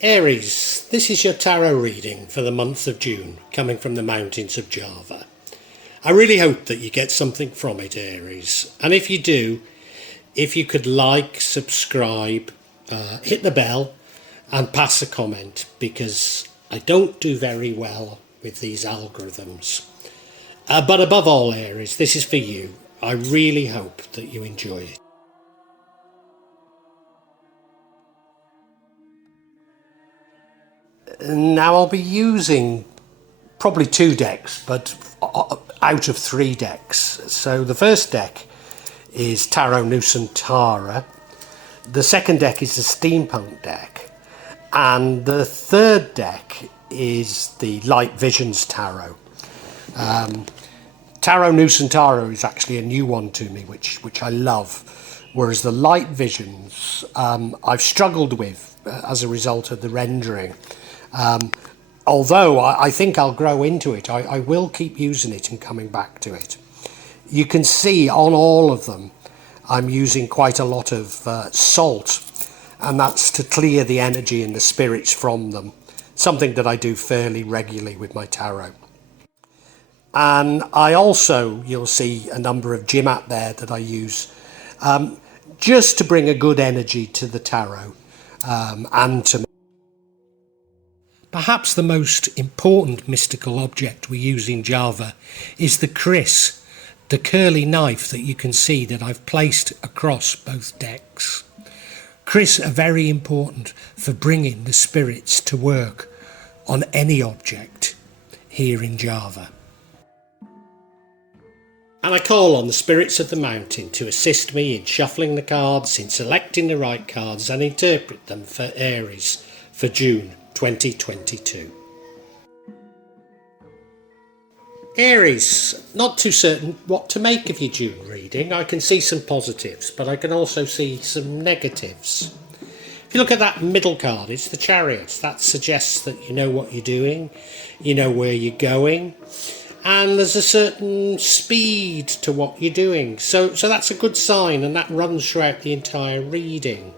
Aries, this is your tarot reading for the month of June, coming from the mountains of Java. I really hope that you get something from it, Aries. And if you do, if you could like, subscribe, hit the bell and pass a comment, because I don't do very well with these algorithms. But above all, Aries, this is for you. I really hope that you enjoy it. Now I'll be using probably two decks, but out of three decks. So the first deck is Tarot Nusantara, the second deck is the Steampunk deck, and the third deck is the Light Visions Tarot. Tarot Nusantara is actually a new one to me, which I love, whereas the Light Visions I've struggled with as a result of the rendering. Although I think I'll grow into it, I will keep using it and coming back to it. You can see on all of them I'm using quite a lot of salt, and that's to clear the energy and the spirits from them, something that I do fairly regularly with my tarot. And I also, you'll see a number of Jimat there that I use just to bring a good energy to the tarot and to perhaps the most important mystical object we use in Java is the kris, the curly knife that you can see that I've placed across both decks. Kris are very important for bringing the spirits to work on any object here in Java. And I call on the spirits of the mountain to assist me in shuffling the cards, in selecting the right cards and interpret them for Aries for June 2022. Aries, not too certain what to make of your June reading. I can see some positives, but I can also see some negatives. If you look at that middle card, it's the Chariot. That suggests that you know what you're doing, you know where you're going, and there's a certain speed to what you're doing. So that's a good sign, and that runs throughout the entire reading.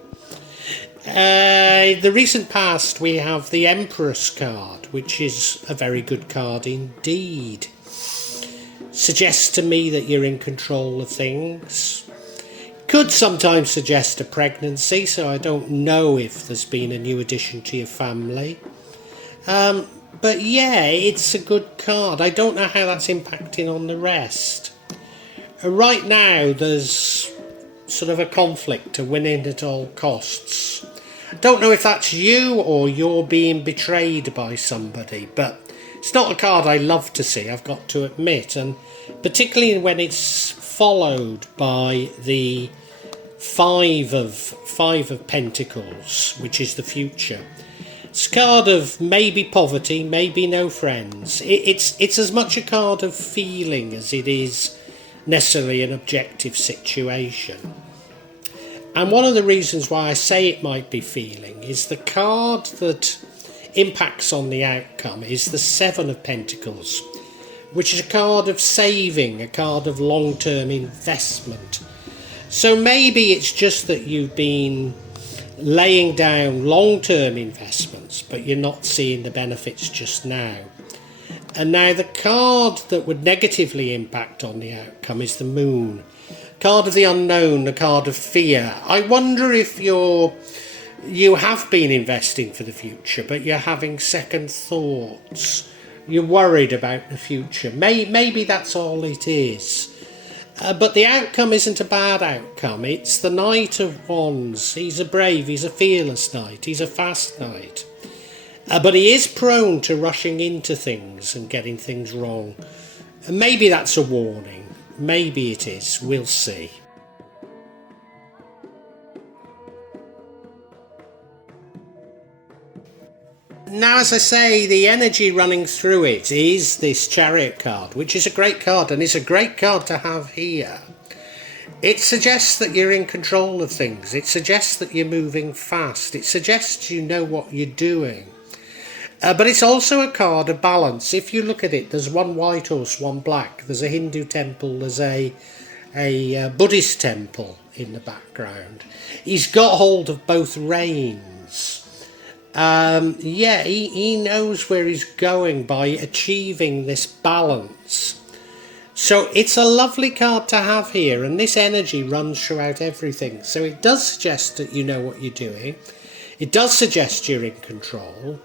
The recent past, we have the Empress card, which is a very good card indeed. Suggests to me that you're in control of things. Could sometimes suggest a pregnancy, so I don't know if there's been a new addition to your family. But yeah, it's a good card. I don't know how that's impacting on the rest. Right now, there's sort of a conflict to winning at all costs. I don't know if that's you or you're being betrayed by somebody, but it's not a card I love to see, I've got to admit, and particularly when it's followed by the Five of Pentacles, which is the future. It's a card of maybe poverty, maybe no friends. It's as much a card of feeling as it is necessarily an objective situation. And one of the reasons why I say it might be feeling is the card that impacts on the outcome is the Seven of Pentacles, which is a card of saving, a card of long-term investment. So maybe it's just that you've been laying down long-term investments, but you're not seeing the benefits just now. And now the card that would negatively impact on the outcome is the Moon. Card of the unknown, a card of fear. I wonder if you have been investing for the future, but you're having second thoughts. You're worried about the future. Maybe that's all it is. But the outcome isn't a bad outcome. It's the Knight of Wands. He's a brave, he's a fearless knight, he's a fast knight. But he is prone to rushing into things and getting things wrong. And maybe that's a warning. Maybe it is. We'll see. Now, as I say, the energy running through it is this Chariot card, which is a great card, and it's a great card to have here. It suggests that you're in control of things. It suggests that you're moving fast. It suggests you know what you're doing. But it's also a card of balance. If you look at it, there's one white horse, one black. There's a Hindu temple, there's a Buddhist temple in the background. He's got hold of both reins. Yeah, he knows where he's going by achieving this balance. So it's a lovely card to have here, and this energy runs throughout everything. So it does suggest that you know what you're doing. It does suggest you're in control.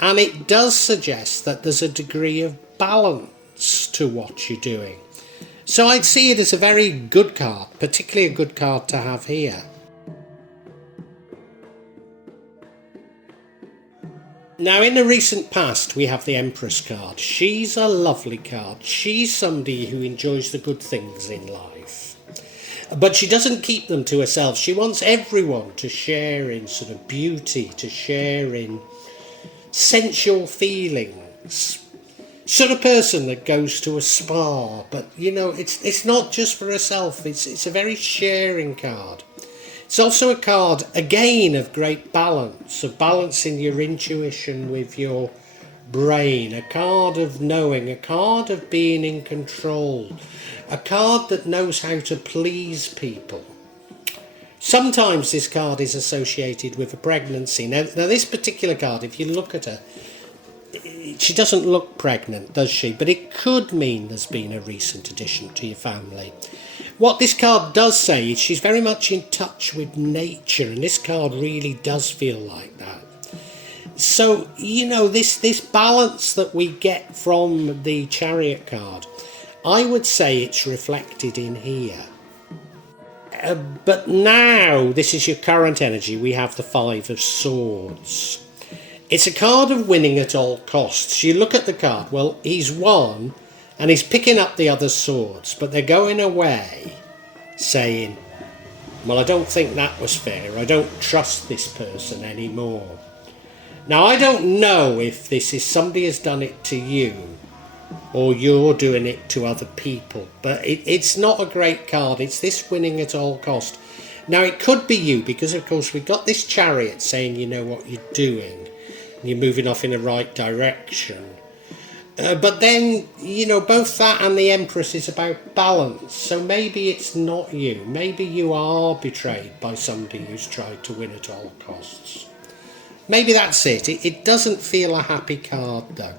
And it does suggest that there's a degree of balance to what you're doing. So I'd see it as a very good card, particularly a good card to have here. Now, in the recent past, we have the Empress card. She's a lovely card. She's somebody who enjoys the good things in life. But she doesn't keep them to herself. She wants everyone to share in sort of beauty, to share in sensual feelings. Sort of person that goes to a spa, but you know, it's not just for herself. It's a very sharing card. It's also a card, again, of great balance, of balancing your intuition with your brain, a card of knowing, a card of being in control, a card that knows how to please people. Sometimes this card is associated with a pregnancy. Now this particular card, if you look at her, she doesn't look pregnant, does she? But it could mean there's been a recent addition to your family. What this card does say is she's very much in touch with nature, and this card really does feel like that. So, you know, this balance that we get from the Chariot card, I would say it's reflected in here. But now, this is your current energy, we have the Five of Swords. It's a card of winning at all costs. You look at the card, well, he's won, and he's picking up the other swords, but they're going away saying, well, I don't think that was fair. I don't trust this person anymore. Now, I don't know if this is somebody has done it to you or you're doing it to other people, but it's not a great card. It's this winning at all cost. Now, it could be you because, of course, we've got this Chariot saying you know what you're doing. You're moving off in the right direction. But then, you know, both that and the Empress is about balance. So maybe it's not you. Maybe you are betrayed by somebody who's tried to win at all costs. Maybe that's it. It doesn't feel a happy card, though.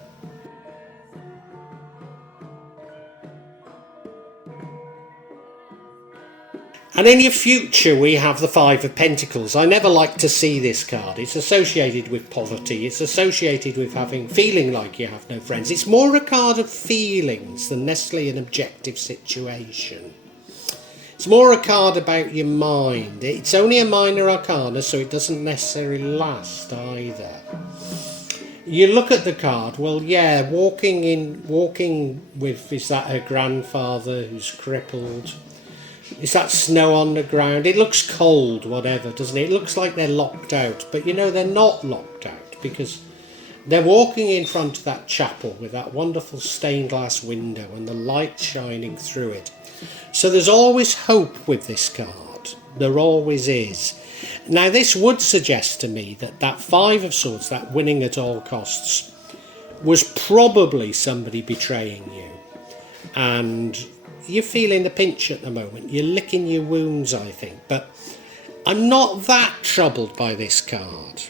And in your future, we have the Five of Pentacles. I never like to see this card. It's associated with poverty. It's associated with feeling like you have no friends. It's more a card of feelings than necessarily an objective situation. It's more a card about your mind. It's only a minor arcana, so it doesn't necessarily last either. You look at the card, well, yeah, walking with, is that her grandfather who's crippled? Is that snow on the ground? It looks cold, whatever, doesn't it? It looks like they're locked out. But, you know, they're not locked out because they're walking in front of that chapel with that wonderful stained glass window and the light shining through it. So there's always hope with this card. There always is. Now, this would suggest to me that that Five of Swords, that winning at all costs, was probably somebody betraying you. And you're feeling the pinch at the moment. You're licking your wounds, I think. But I'm not that troubled by this card.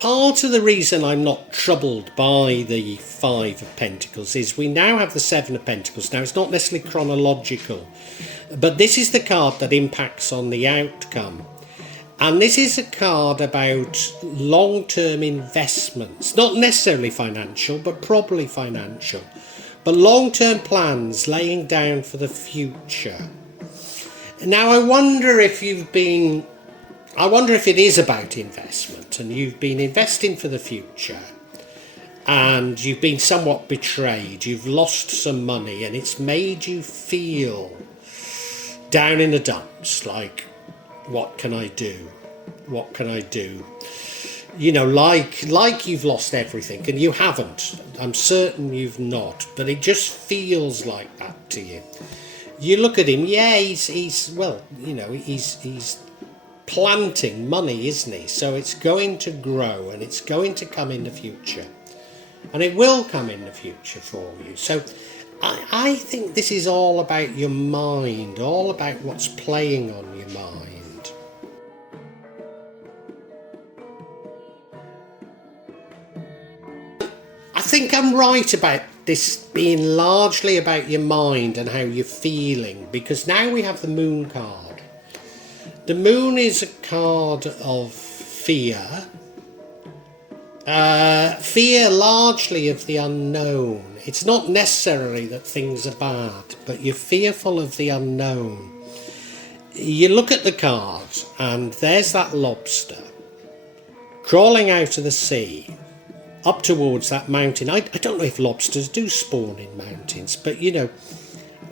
Part of the reason I'm not troubled by the Five of Pentacles is we now have the Seven of Pentacles. Now, it's not necessarily chronological, but this is the card that impacts on the outcome. And this is a card about long-term investments, not necessarily financial, but probably financial. But long-term plans, laying down for the future. Now, I wonder if it is about investment and you've been investing for the future and you've been somewhat betrayed. You've lost some money and it's made you feel down in the dumps, like, what can I do? What can I do? You know, like you've lost everything, and you haven't. I'm certain you've not, but it just feels like that to you. You look at him, yeah, he's well, you know, he's planting money, isn't he? So it's going to grow and it's going to come in the future. And it will come in the future for you. So I think this is all about your mind, all about what's playing on your mind. I think I'm right about this being largely about your mind and how you're feeling, because now we have the moon card. The moon is a card of fear. Fear largely of the unknown. It's not necessarily that things are bad, but you're fearful of the unknown. You look at the card and there's that lobster crawling out of the sea up towards that mountain. I don't know if lobsters do spawn in mountains, but you know,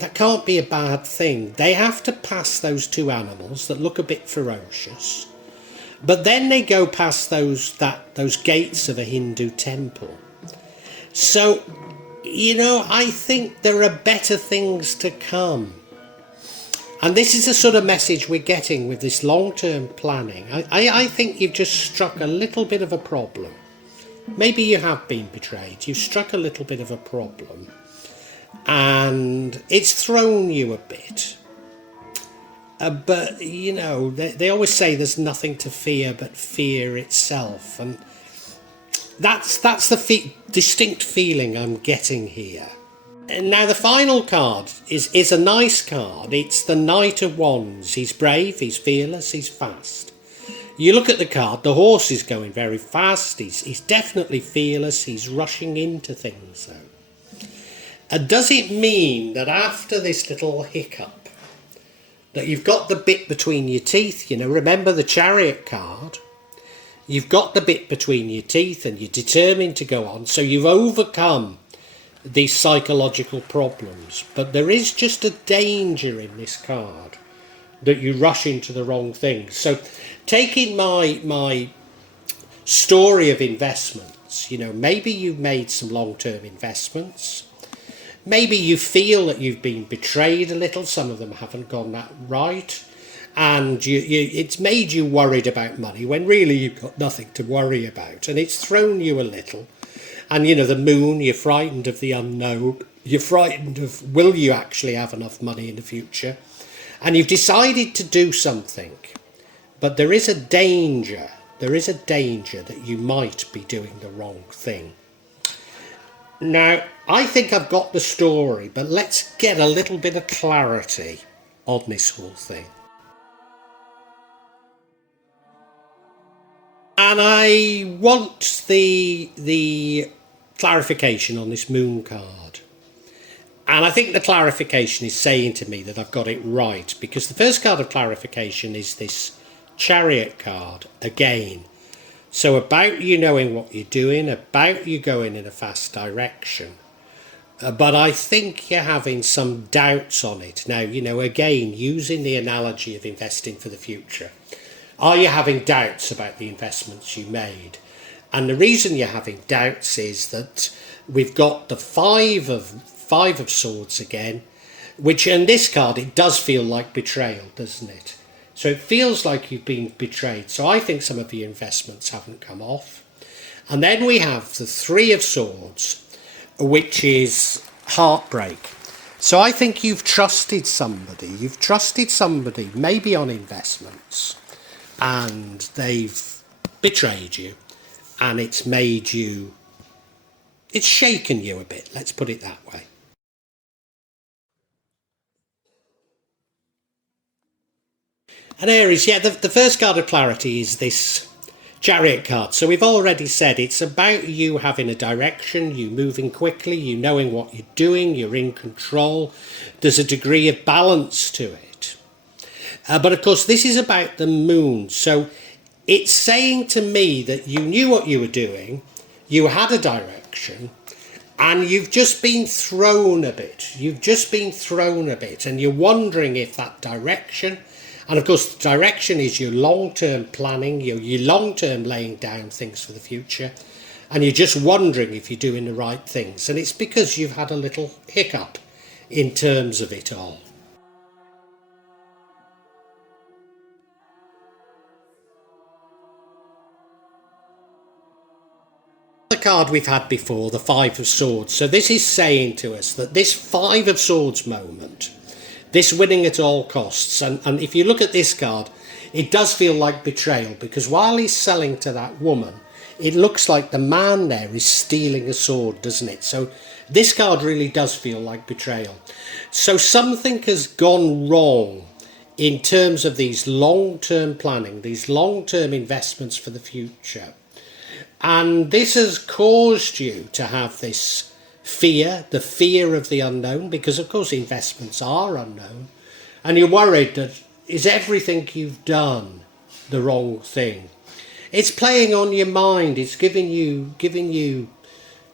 that can't be a bad thing. They have to pass those two animals that look a bit ferocious, but then they go past those gates of a Hindu temple. So, you know, I think there are better things to come. And this is the sort of message we're getting with this long-term planning. I think you've just struck a little bit of a problem. Maybe you have been betrayed. You've struck a little bit of a problem. And it's thrown you a bit. But, you know, they always say there's nothing to fear but fear itself. And that's the distinct feeling I'm getting here. And now the final card is a nice card. It's the Knight of Wands. He's brave, he's fearless, he's fast. You look at the card, the horse is going very fast. He's definitely fearless. He's rushing into things, though. Does it mean that after this little hiccup, that you've got the bit between your teeth? You know, remember the Chariot card? You've got the bit between your teeth and you're determined to go on. So you've overcome these psychological problems. But there is just a danger in this card that you rush into the wrong things. So taking my story of investments, you know, maybe you've made some long-term investments. Maybe you feel that you've been betrayed a little. Some of them haven't gone that right. And it's made you worried about money when really you've got nothing to worry about. And it's thrown you a little. And, you know, the moon, you're frightened of the unknown. You're frightened of, will you actually have enough money in the future? And you've decided to do something. But there is a danger. There is a danger that you might be doing the wrong thing. Now, I think I've got the story, but let's get a little bit of clarity on this whole thing. And I want the clarification on this moon card. And I think the clarification is saying to me that I've got it right, because the first card of clarification is this Chariot card again. So about you knowing what you're doing, about you going in a fast direction. But I think you're having some doubts on it. Now, you know, again, using the analogy of investing for the future. Are you having doubts about the investments you made? And the reason you're having doubts is that we've got the five of swords again, which in this card, it does feel like betrayal, doesn't it? So it feels like you've been betrayed. So I think some of your investments haven't come off. And then we have the Three of Swords, which is heartbreak. So I think you've trusted somebody. You've trusted somebody, maybe on investments, and they've betrayed you, and it's made you, it's shaken you a bit, let's put it that way. And Aries, yeah, the first card of clarity is this Chariot card. So we've already said it's about you having a direction, you moving quickly, you knowing what you're doing, you're in control. There's a degree of balance to it. But of course, this is about the moon. So it's saying to me that you knew what you were doing, you had a direction, and you've just been thrown a bit. You've just been thrown a bit, and you're wondering if that direction, and of course, the direction is your long-term planning, your long-term laying down things for the future, and you're just wondering if you're doing the right things. And it's because you've had a little hiccup in terms of it all. The card we've had before, the Five of Swords. So this is saying to us that this Five of Swords moment, this winning at all costs, and if you look at this card, it does feel like betrayal, because while he's selling to that woman, it looks like the man there is stealing a sword, doesn't it? So this card really does feel like betrayal. So something has gone wrong in terms of these long-term planning, these long-term investments for the future. And this has caused you to have this fear, the fear of the unknown, because of course investments are unknown. And you're worried that, is everything you've done the wrong thing? It's playing on your mind. It's giving you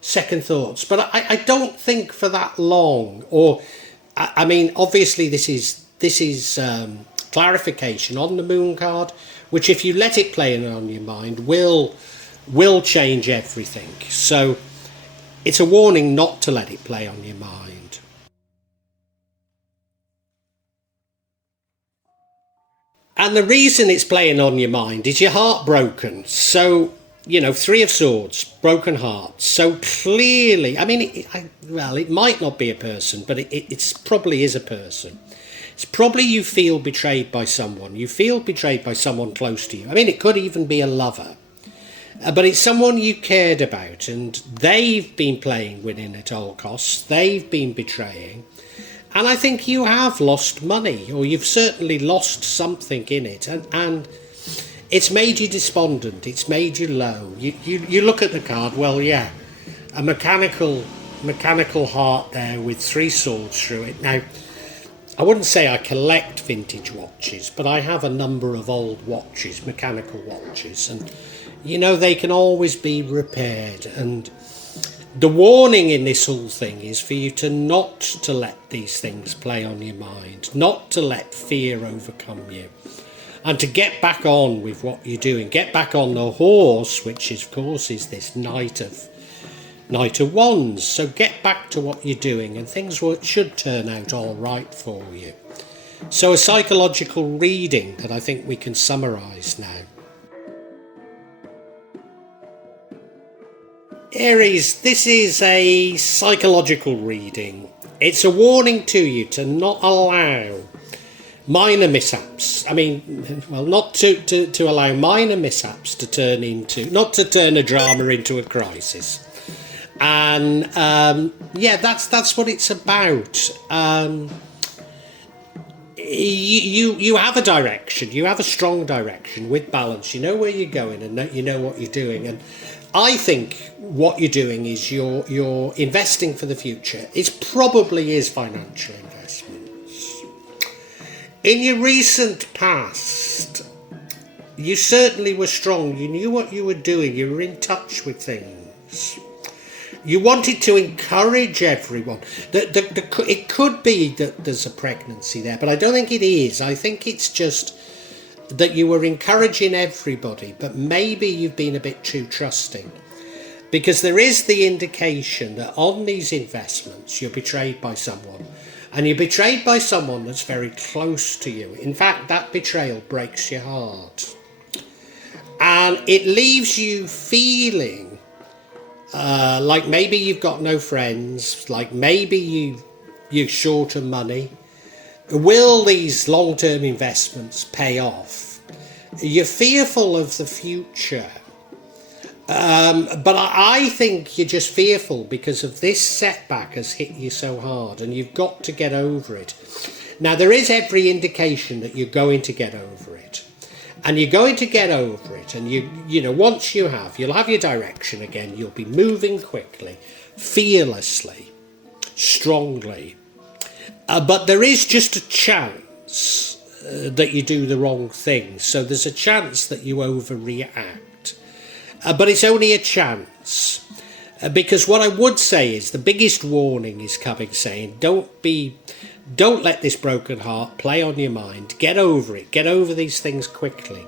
second thoughts. But I don't think for that long. Or, I mean, obviously this is clarification on the Moon card, which if you let it play on your mind will change everything. So it's a warning not to let it play on your mind. And the reason it's playing on your mind is your heart broken. So, Three of Swords, broken heart. So clearly, I mean, it might not be a person, but it's probably is a person. It's probably you feel betrayed by someone. You feel betrayed by someone close to you. I mean, it could even be a lover. But it's someone you cared about, and they've been playing winning at all costs. They've been betraying. And I think you have lost money, or you've certainly lost something in it. And it's made you despondent. It's made you low. You look at the card, well, yeah, a mechanical heart there with three swords through it. Now, I wouldn't say I collect vintage watches, but I have a number of old watches, mechanical watches, and they can always be repaired. And the warning in this whole thing is for you to not to let these things play on your mind, not to let fear overcome you, and to get back on with what you're doing. Get back on the horse, which of course is this Knight of Wands. So get back to what you're doing, and things should turn out all right for you. So a psychological reading that I think we can summarise now. Aries, this is a psychological reading. It's a warning to you to not allow minor mishaps. I mean, well, not to allow minor mishaps to turn a drama into a crisis. And that's what it's about. You have a direction. You have a strong direction with balance. You know where you're going, and you know what you're doing. And I think what you're doing is you're investing for the future. It probably is financial investments. In your recent past, you certainly were strong. You knew what you were doing. You were in touch with things. You wanted to encourage everyone. It could be that there's a pregnancy there, but I don't think it is. I think it's just that you were encouraging everybody, but maybe you've been a bit too trusting, because there is the indication that on these investments you're betrayed by someone, and you're betrayed by someone that's very close to you. In fact, that betrayal breaks your heart, and it leaves you feeling like maybe you've got no friends, like maybe you're short of money. Will these long-term investments pay off? You're fearful of the future. But I think you're just fearful because of this setback has hit you so hard, and you've got to get over it. Now, there is every indication that you're going to get over it. And you're going to get over it. And once you'll have your direction again. You'll be moving quickly, fearlessly, strongly. But there is just a chance that you do the wrong thing. So there's a chance that you overreact. But it's only a chance. Because what I would say is the biggest warning is coming, saying don't let this broken heart play on your mind. Get over it. Get over these things quickly.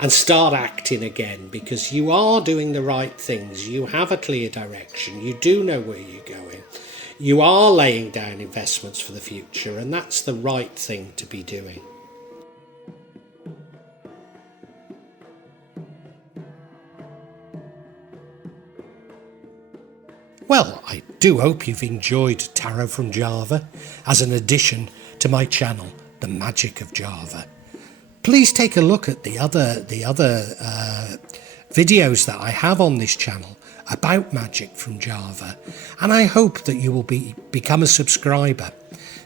And start acting again, because you are doing the right things. You have a clear direction. You do know where you're going. You are laying down investments for the future, and that's the right thing to be doing. Well, I do hope you've enjoyed Tarot from Java as an addition to my channel, The Magic of Java. Please take a look at the other videos that I have on this channel about magic from Java, and I hope that you will become a subscriber.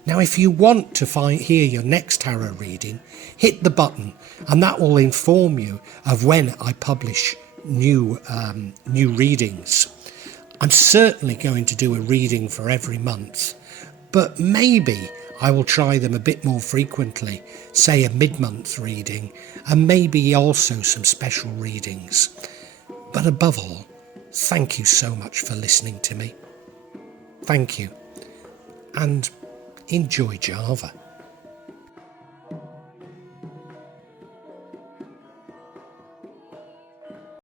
Now, if you want to hear your next tarot reading, hit the button, and that will inform you of when I publish new readings. I'm certainly going to do a reading for every month, but maybe I will try them a bit more frequently, say a mid-month reading, and maybe also some special readings. But above all, thank you so much for listening to me. Thank you, and enjoy Java.